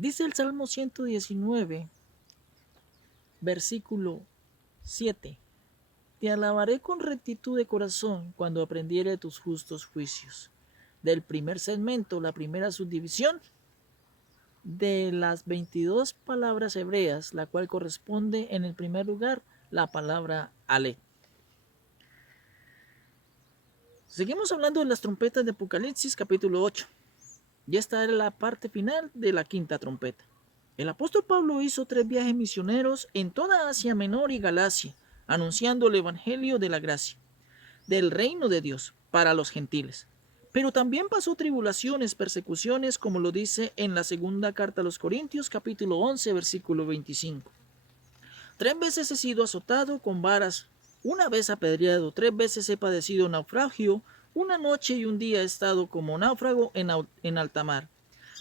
Dice el Salmo 119, versículo 7. Te alabaré con rectitud de corazón cuando aprendiere tus justos juicios. Del primer segmento, la primera subdivisión de las 22 palabras hebreas, la cual corresponde en el primer lugar la palabra Ale. Seguimos hablando de las trompetas de Apocalipsis capítulo 8. Y esta era la parte final de la quinta trompeta. El apóstol Pablo hizo 3 viajes misioneros en toda Asia Menor y Galacia, anunciando el evangelio de la gracia, del reino de Dios, para los gentiles. Pero también pasó tribulaciones, persecuciones, como lo dice en la segunda carta a los Corintios, capítulo 11, versículo 25. 3 veces he sido azotado con varas, una vez apedreado, 3 veces he padecido naufragio, una noche y un día he estado como náufrago en alta mar.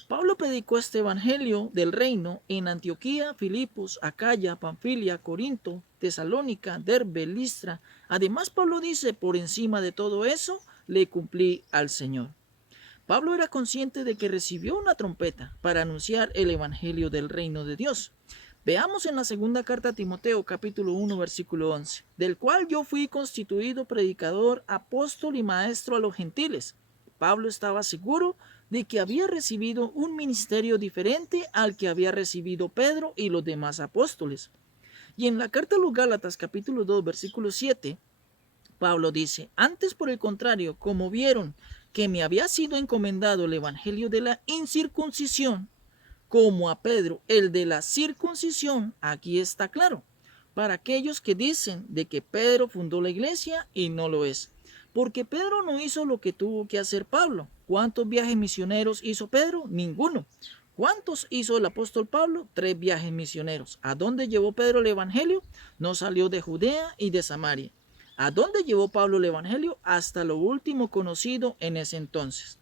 Pablo predicó este evangelio del reino en Antioquía, Filipos, Acaya, Panfilia, Corinto, Tesalónica, Derbe, Listra. Además, Pablo dice, por encima de todo eso, le cumplí al Señor. Pablo era consciente de que recibió una trompeta para anunciar el evangelio del reino de Dios. Veamos en la segunda carta a Timoteo, capítulo 1, versículo 11, del cual yo fui constituido predicador, apóstol y maestro a los gentiles. Pablo estaba seguro de que había recibido un ministerio diferente al que había recibido Pedro y los demás apóstoles. Y en la carta a los Gálatas, capítulo 2, versículo 7, Pablo dice, antes por el contrario, como vieron que me había sido encomendado el evangelio de la incircuncisión, como a Pedro el de la circuncisión, aquí está claro, para aquellos que dicen de que Pedro fundó la iglesia y no lo es. Porque Pedro no hizo lo que tuvo que hacer Pablo. ¿Cuántos viajes misioneros hizo Pedro? Ninguno. ¿Cuántos hizo el apóstol Pablo? 3 viajes misioneros. ¿A dónde llevó Pedro el evangelio? No salió de Judea y de Samaria. ¿A dónde llevó Pablo el evangelio? Hasta lo último conocido en ese entonces.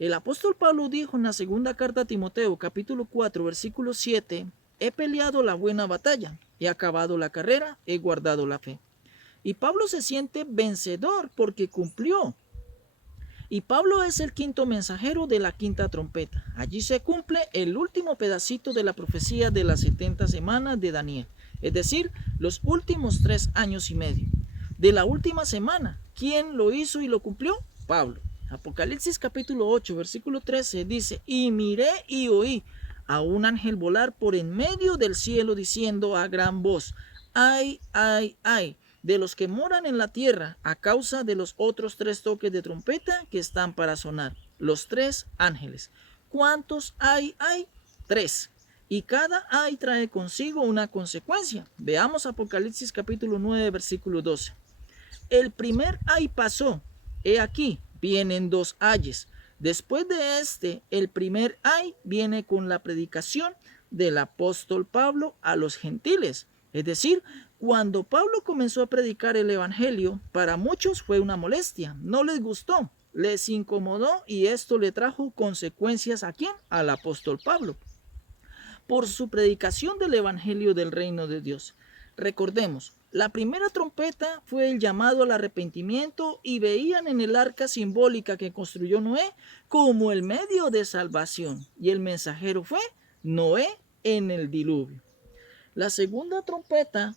El apóstol Pablo dijo en la segunda carta a Timoteo, capítulo 4, versículo 7, he peleado la buena batalla, he acabado la carrera, he guardado la fe. Y Pablo se siente vencedor porque cumplió. Y Pablo es el quinto mensajero de la quinta trompeta. Allí se cumple el último pedacito de la profecía de las 70 semanas de Daniel, es decir, los últimos 3 años y medio. De la última semana, ¿quién lo hizo y lo cumplió? Pablo. Apocalipsis capítulo 8, versículo 13 dice, y miré y oí a un ángel volar por en medio del cielo diciendo a gran voz, ay, ay, ay, de los que moran en la tierra a causa de los otros 3 toques de trompeta que están para sonar, los 3 ángeles. ¿Cuántos hay? 3. Y cada ay trae consigo una consecuencia. Veamos Apocalipsis capítulo 9, versículo 12. El primer ay pasó, he aquí, vienen 2 ayes. Después de este, el primer ay viene con la predicación del apóstol Pablo a los gentiles. Es decir, cuando Pablo comenzó a predicar el evangelio, para muchos fue una molestia, no les gustó, les incomodó y esto le trajo consecuencias ¿a quién? Al apóstol Pablo, por su predicación del evangelio del reino de Dios. Recordemos, la primera trompeta fue el llamado al arrepentimiento y veían en el arca simbólica que construyó Noé como el medio de salvación y el mensajero fue Noé en el diluvio. La segunda trompeta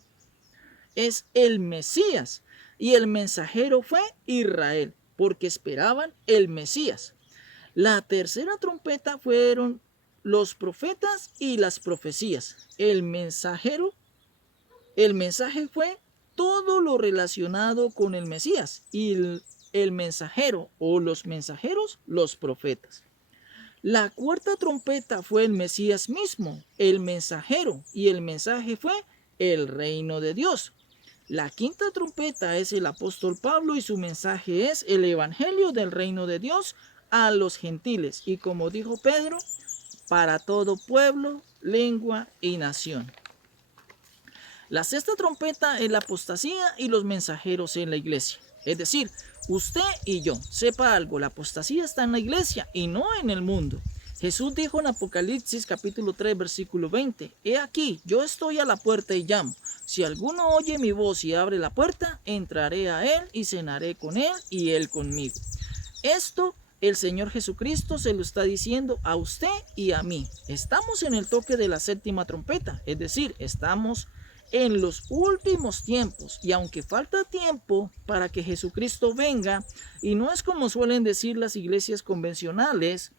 es el Mesías y el mensajero fue Israel porque esperaban el Mesías. La tercera trompeta fueron los profetas y las profecías. El mensaje fue todo lo relacionado con el Mesías y el mensajero o los mensajeros, los profetas. La cuarta trompeta fue el Mesías mismo, el mensajero, y el mensaje fue el reino de Dios. La quinta trompeta es el apóstol Pablo y su mensaje es el evangelio del reino de Dios a los gentiles. Y como dijo Pedro, para todo pueblo, lengua y nación. La sexta trompeta es la apostasía y los mensajeros en la iglesia. Es decir, usted y yo, sepa algo, la apostasía está en la iglesia y no en el mundo. Jesús dijo en Apocalipsis capítulo 3 versículo 20, he aquí, yo estoy a la puerta y llamo. Si alguno oye mi voz y abre la puerta, entraré a él y cenaré con él y él conmigo. Esto el Señor Jesucristo se lo está diciendo a usted y a mí. Estamos en el toque de la séptima trompeta, es decir, estamos en los últimos tiempos, y aunque falta tiempo para que Jesucristo venga, y no es como suelen decir las iglesias convencionales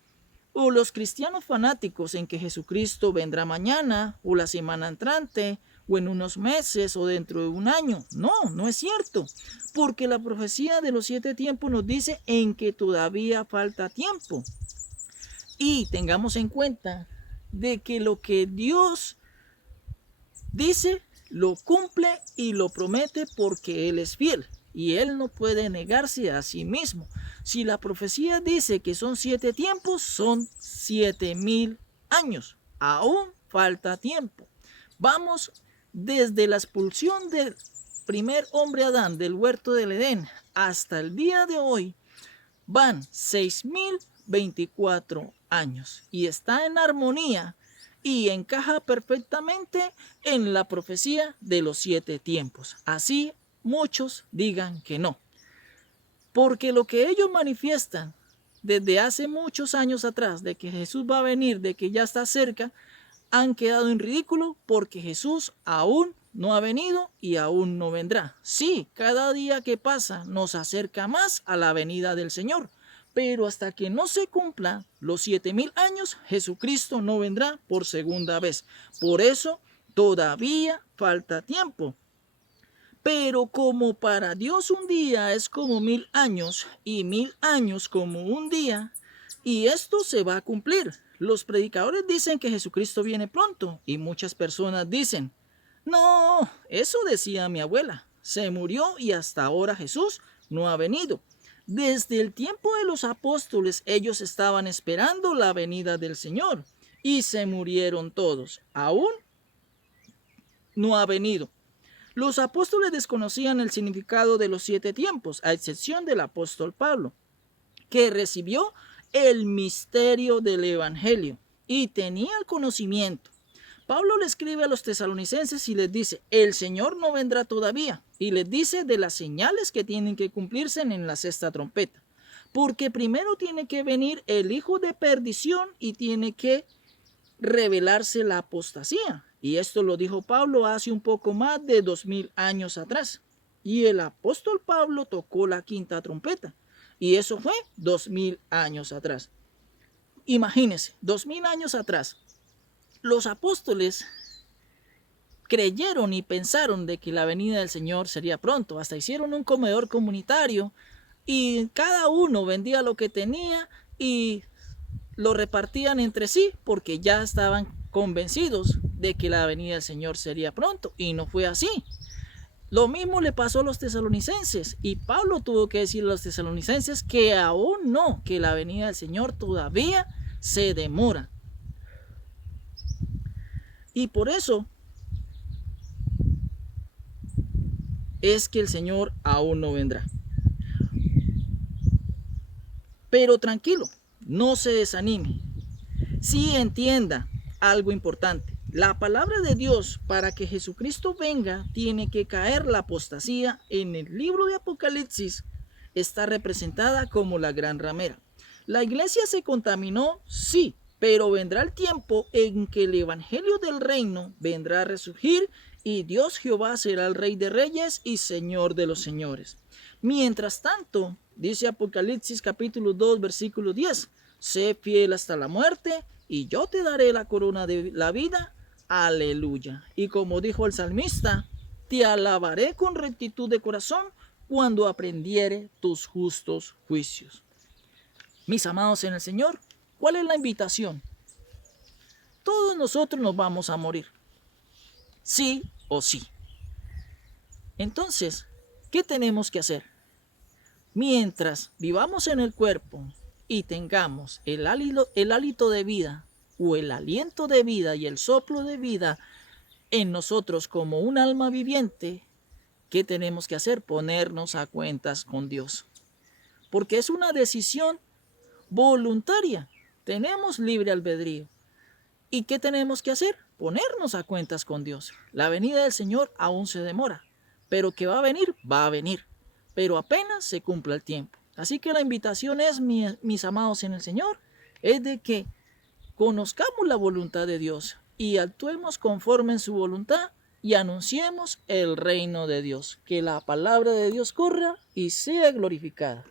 o los cristianos fanáticos, en que Jesucristo vendrá mañana o la semana entrante o en unos meses o dentro de un año. No, no es cierto, porque la profecía de los 7 tiempos nos dice en que todavía falta tiempo. Y tengamos en cuenta de que lo que Dios dice lo cumple y lo promete, porque Él es fiel y Él no puede negarse a sí mismo. Si la profecía dice que son 7 tiempos, son 7,000 años. Aún falta tiempo. Vamos desde la expulsión del primer hombre Adán del huerto del Edén hasta el día de hoy. Van 6,024 años y está en armonía y encaja perfectamente en la profecía de los 7 tiempos. Así muchos digan que no, porque lo que ellos manifiestan desde hace muchos años atrás, de que Jesús va a venir, de que ya está cerca, han quedado en ridículo, porque Jesús aún no ha venido y aún no vendrá. Sí, cada día que pasa nos acerca más a la venida del Señor, pero hasta que no se cumplan los 7,000 años, Jesucristo no vendrá por segunda vez. Por eso todavía falta tiempo. Pero como para Dios un día es como 1,000 años y 1,000 años como un día, y esto se va a cumplir. Los predicadores dicen que Jesucristo viene pronto y muchas personas dicen, no, eso decía mi abuela, se murió y hasta ahora Jesús no ha venido. Desde el tiempo de los apóstoles ellos estaban esperando la venida del Señor y se murieron todos. Aún no ha venido. Los apóstoles desconocían el significado de los 7 tiempos, a excepción del apóstol Pablo, que recibió el misterio del evangelio y tenía el conocimiento. Pablo le escribe a los tesalonicenses y les dice, el Señor no vendrá todavía, y les dice de las señales que tienen que cumplirse en la 6ª trompeta, porque primero tiene que venir el hijo de perdición y tiene que revelarse la apostasía. Y esto lo dijo Pablo hace un poco más de 2,000 años atrás. Y el apóstol Pablo tocó la 5ª trompeta. Y eso fue 2,000 años atrás. Imagínense, 2,000 años atrás, los apóstoles creyeron y pensaron de que la venida del Señor sería pronto. Hasta hicieron un comedor comunitario y cada uno vendía lo que tenía y lo repartían entre sí, porque ya estaban convencidos de que la venida del Señor sería pronto, y no fue así. Lo mismo le pasó a los tesalonicenses, y Pablo tuvo que decir a los tesalonicenses que aún no, que la venida del Señor todavía se demora. Y por eso es que el Señor aún no vendrá. Pero tranquilo, no se desanime. Sí entienda algo importante. La palabra de Dios, para que Jesucristo venga, tiene que caer la apostasía. En el libro de Apocalipsis está representada como la gran ramera. La iglesia se contaminó, sí, pero vendrá el tiempo en que el evangelio del reino vendrá a resurgir y Dios Jehová será el Rey de Reyes y Señor de los señores. Mientras tanto, dice Apocalipsis capítulo 2, versículo 10, sé fiel hasta la muerte y yo te daré la corona de la vida. Aleluya. Y como dijo el salmista, te alabaré con rectitud de corazón cuando aprendiere tus justos juicios. Mis amados en el Señor, ¿cuál es la invitación? Todos nosotros nos vamos a morir, sí o sí. Entonces, ¿qué tenemos que hacer? Mientras vivamos en el cuerpo y tengamos el hálito de vida o el aliento de vida y el soplo de vida en nosotros como un alma viviente, ¿qué tenemos que hacer? Ponernos a cuentas con Dios. Porque es una decisión voluntaria. Tenemos libre albedrío. ¿Y qué tenemos que hacer? Ponernos a cuentas con Dios. La venida del Señor aún se demora, pero que va a venir, pero apenas se cumpla el tiempo. Así que la invitación es, mis amados en el Señor, es de que conozcamos la voluntad de Dios y actuemos conforme en su voluntad y anunciemos el reino de Dios. Que la palabra de Dios corra y sea glorificada.